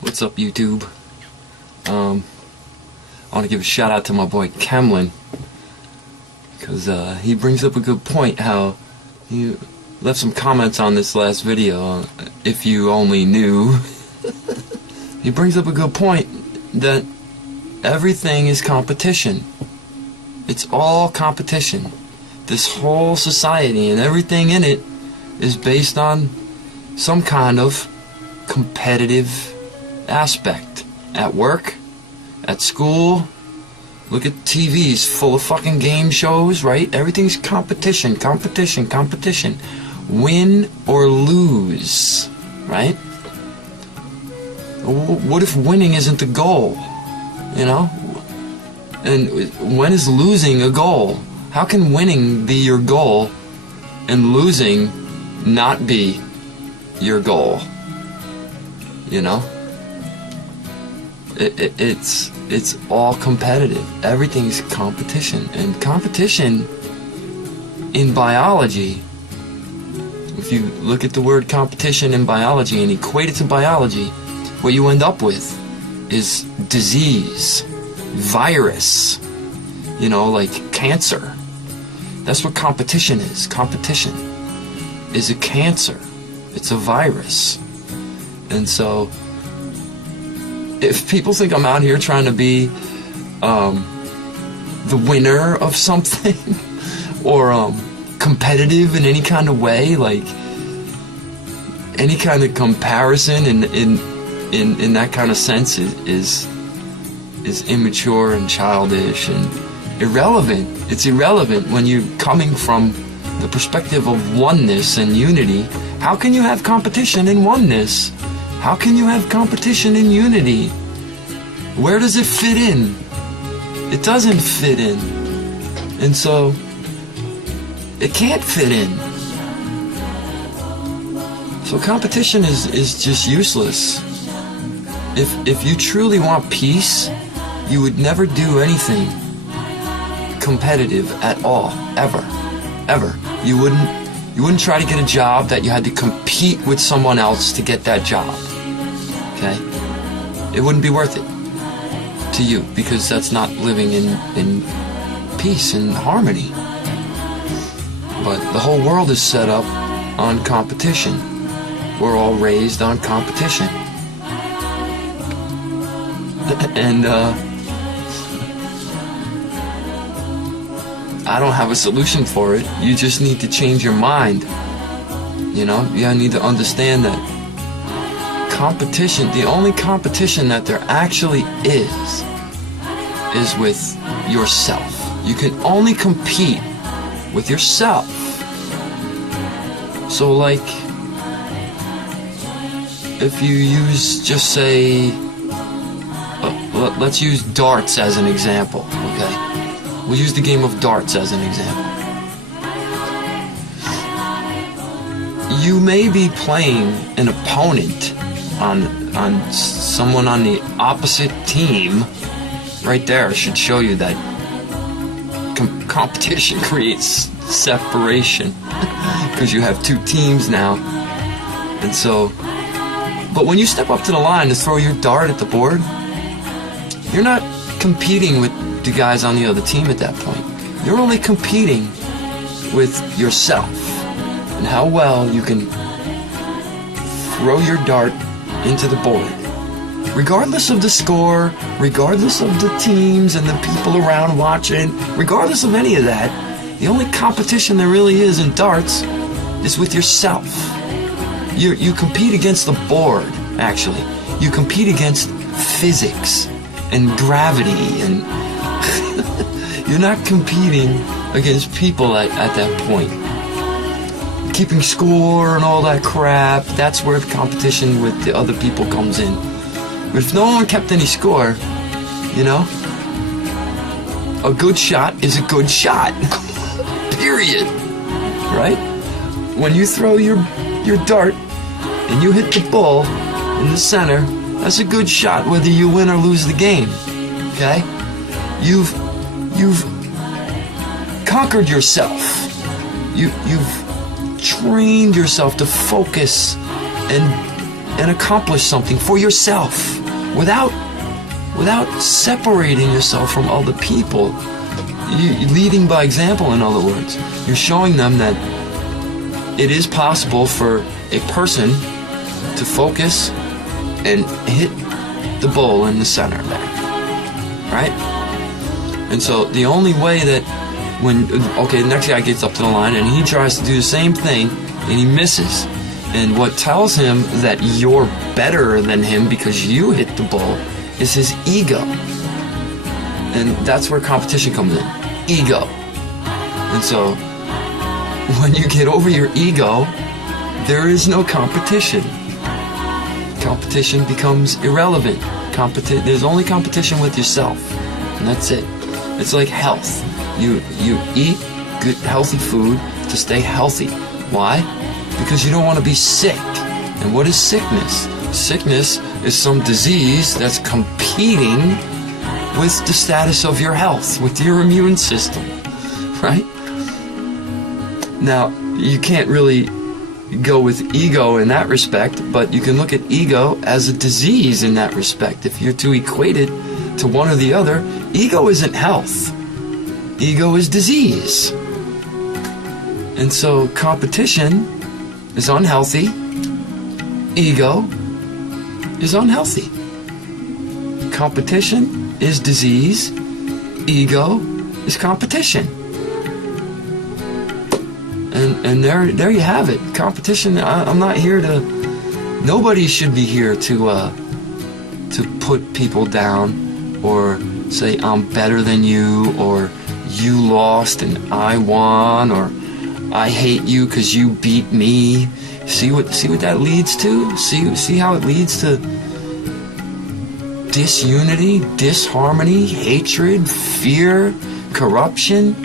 What's up, YouTube? I want to give a shout out to my boy Chemlin, because he brings up a good point. How he left some comments on this last video. If you only knew, he brings up a good point that everything is competition. It's all competition. This whole society and everything in it is based on some kind of competitive aspect. At work, at school, look at TVs full of fucking game shows, right? Everything's competition, competition, competition. Win or lose, right? What if winning isn't the goal? You know? And when is losing a goal? How can winning be your goal and losing not be your goal? You know? It's all competitive. Everything's competition. And competition in biology, if you look at the word competition in biology and equate it to biology, what you end up with is disease, virus, you know, like cancer. That's what competition is. Competition is a cancer. It's a virus. And so if people think I'm out here trying to be the winner of something or competitive in any kind of way, like any kind of comparison in that kind of sense is immature and childish and irrelevant. It's irrelevant when you're coming from the perspective of oneness and unity. How can you have competition in oneness? How can you have competition in unity? Where does it fit in? It doesn't fit in. And so, it can't fit in. So competition is just useless. If you truly want peace, you would never do anything competitive at all, ever. Ever. You wouldn't try to get a job that you had to compete with someone else to get that job. Okay? It wouldn't be worth it to you, because that's not living in peace and harmony. But the whole world is set up on competition. We're all raised on competition. And I don't have a solution for it. You just need to change your mind. You know, you need to understand that competition, the only competition that there actually is with yourself. You can only compete with yourself. So like, if you use, just say, let's use darts as an example, okay? We'll use the game of darts as an example. You may be playing an opponent on someone on the opposite team. Right there should show you that competition creates separation, because you have two teams now. And so, but when you step up to the line to throw your dart at the board, you're not competing with the guys on the other team at that point. You're only competing with yourself and how well you can throw your dart into the board. Regardless of the score, regardless of the teams and the people around watching, regardless of any of that, the only competition there really is in darts is with yourself. You compete against the board, actually. You compete against physics and gravity, and you're not competing against people at that point. Keeping score and all that crap, that's where the competition with the other people comes in. But if no one kept any score, you know, a good shot is a good shot. Period. Right? When you throw your dart and you hit the ball in the center, that's a good shot whether you win or lose the game. Okay? You've conquered yourself. You've trained yourself to focus and and accomplish something for yourself without separating yourself from other people. Leading by example, in other words. You're showing them that it is possible for a person to focus and hit the bull in the center there, right? And so the only way that the next guy gets up to the line and he tries to do the same thing and he misses, and what tells him that you're better than him because you hit the bull is his ego. And that's where competition comes in. Ego. And so when you get over your ego, there is no competition. Competition becomes irrelevant. There's only competition with yourself, and that's it. It's like health. You eat good, healthy food to stay healthy. Why? Because you don't want to be sick. And what is sickness? Sickness is some disease that's competing with the status of your health, with your immune system, right? Now, you can't really go with ego in that respect, but you can look at ego as a disease in that respect. If you're too equated to one or the other, ego isn't health. Ego is disease. And so competition is unhealthy. Ego is unhealthy. Competition is disease. Ego is competition. And there you have it. Competition. I'm not here to. Nobody should be here to put people down or say I'm better than you, or you lost and I won, or I hate you because you beat me. See what that leads to? See how it leads to disunity, disharmony, hatred, fear, corruption.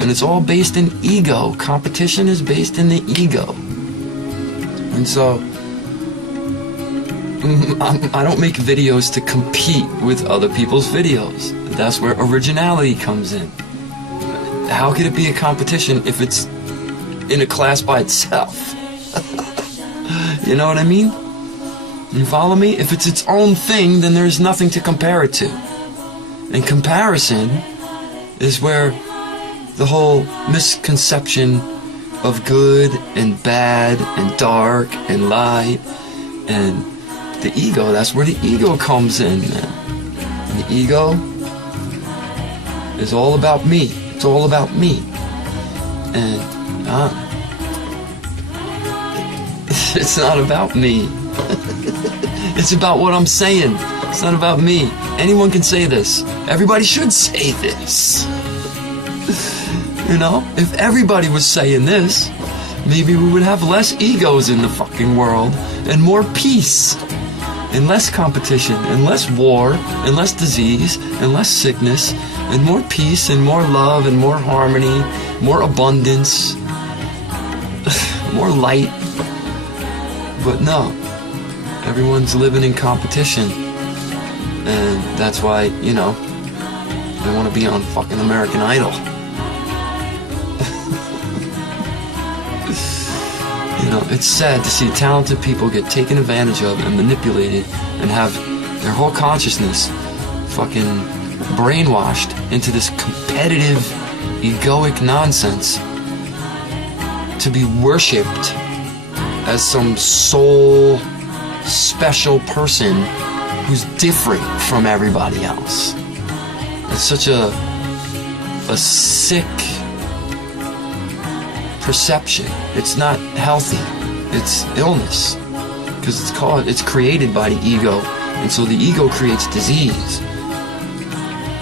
And it's all based in ego. Competition is based in the ego. And so, I don't make videos to compete with other people's videos. That's where originality comes in. How could it be a competition if it's in a class by itself? You know what I mean? You follow me? If it's its own thing, then there's nothing to compare it to. And comparison is where the whole misconception of good and bad and dark and light and the ego, that's where the ego comes in, man. And the ego is all about me. It's all about me. And it's not about me. It's about what I'm saying. It's not about me. Anyone can say this. Everybody should say this. You know, if everybody was saying this, maybe we would have less egos in the fucking world and more peace and less competition and less war and less disease and less sickness and more peace and more love and more harmony, more abundance, more light. But no, everyone's living in competition, and that's why, you know, they want to be on fucking American Idol. You know, it's sad to see talented people get taken advantage of and manipulated and have their whole consciousness fucking brainwashed into this competitive, egoic nonsense to be worshipped as some soul special person who's different from everybody else. It's such a sick perception. It's not healthy. It's illness, because it's created by the ego, and so the ego creates disease,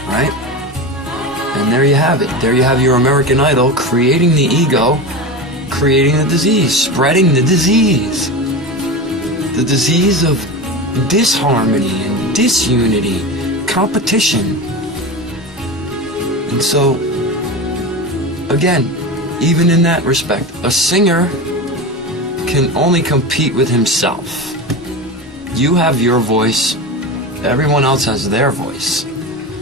right? And there you have it. There you have your American Idol creating the ego, creating the disease, spreading the disease of disharmony and disunity, competition. And so, again, even in that respect, a singer can only compete with himself. You have your voice, everyone else has their voice.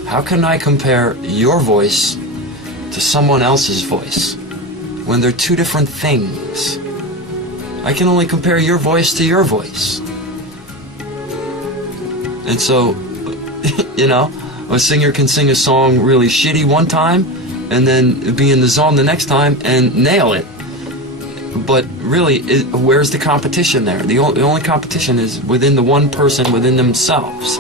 How can I compare your voice to someone else's voice when they're two different things? I can only compare your voice to your voice. And so, you know, a singer can sing a song really shitty one time and then be in the zone the next time and nail it. But really, where's the competition there? The only competition is within the one person, within themselves.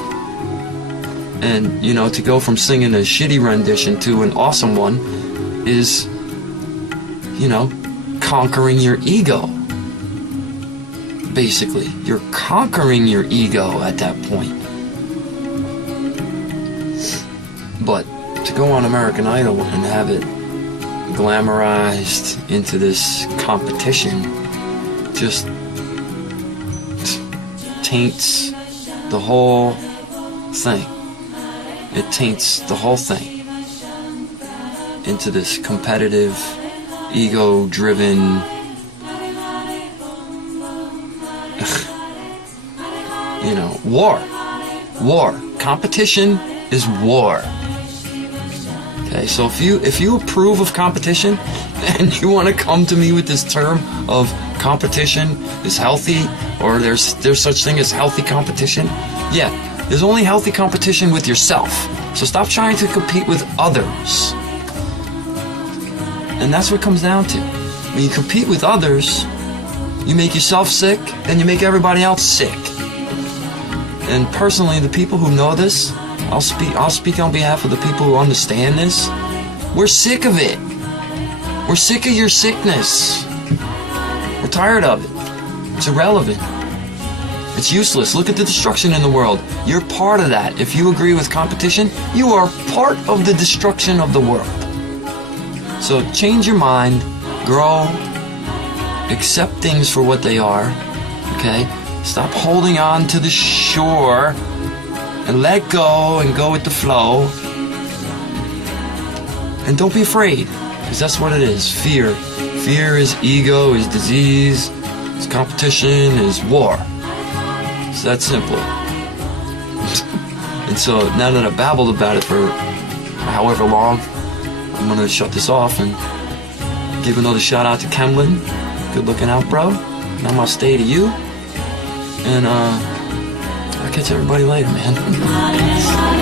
And, you know, to go from singing a shitty rendition to an awesome one is, you know, conquering your ego. Basically, you're conquering your ego at that point. But to go on American Idol and have it glamorized into this competition just taints the whole thing. It taints the whole thing into this competitive, ego-driven, you know, war. Competition is war. Okay, so if you approve of competition and you want to come to me with this term of competition is healthy, or there's such thing as healthy competition, yeah, there's only healthy competition with yourself. So stop trying to compete with others. And that's what it comes down to. When you compete with others, you make yourself sick and you make everybody else sick. And personally, the people who know this, I'll speak on behalf of the people who understand this. We're sick of it. We're sick of your sickness. We're tired of it. It's irrelevant. It's useless. Look at the destruction in the world. You're part of that. If you agree with competition, you are part of the destruction of the world. So change your mind, grow, accept things for what they are, okay? Stop holding on to the shore and let go and go with the flow. And don't be afraid, because that's what it is, fear. Fear is ego, is disease, is competition, is war. It's that simple. And so now that I've babbled about it for however long, I'm going to shut this off and give another shout out to Chemlin. Good looking out, bro. Namaste to you. And I'll catch everybody later, man.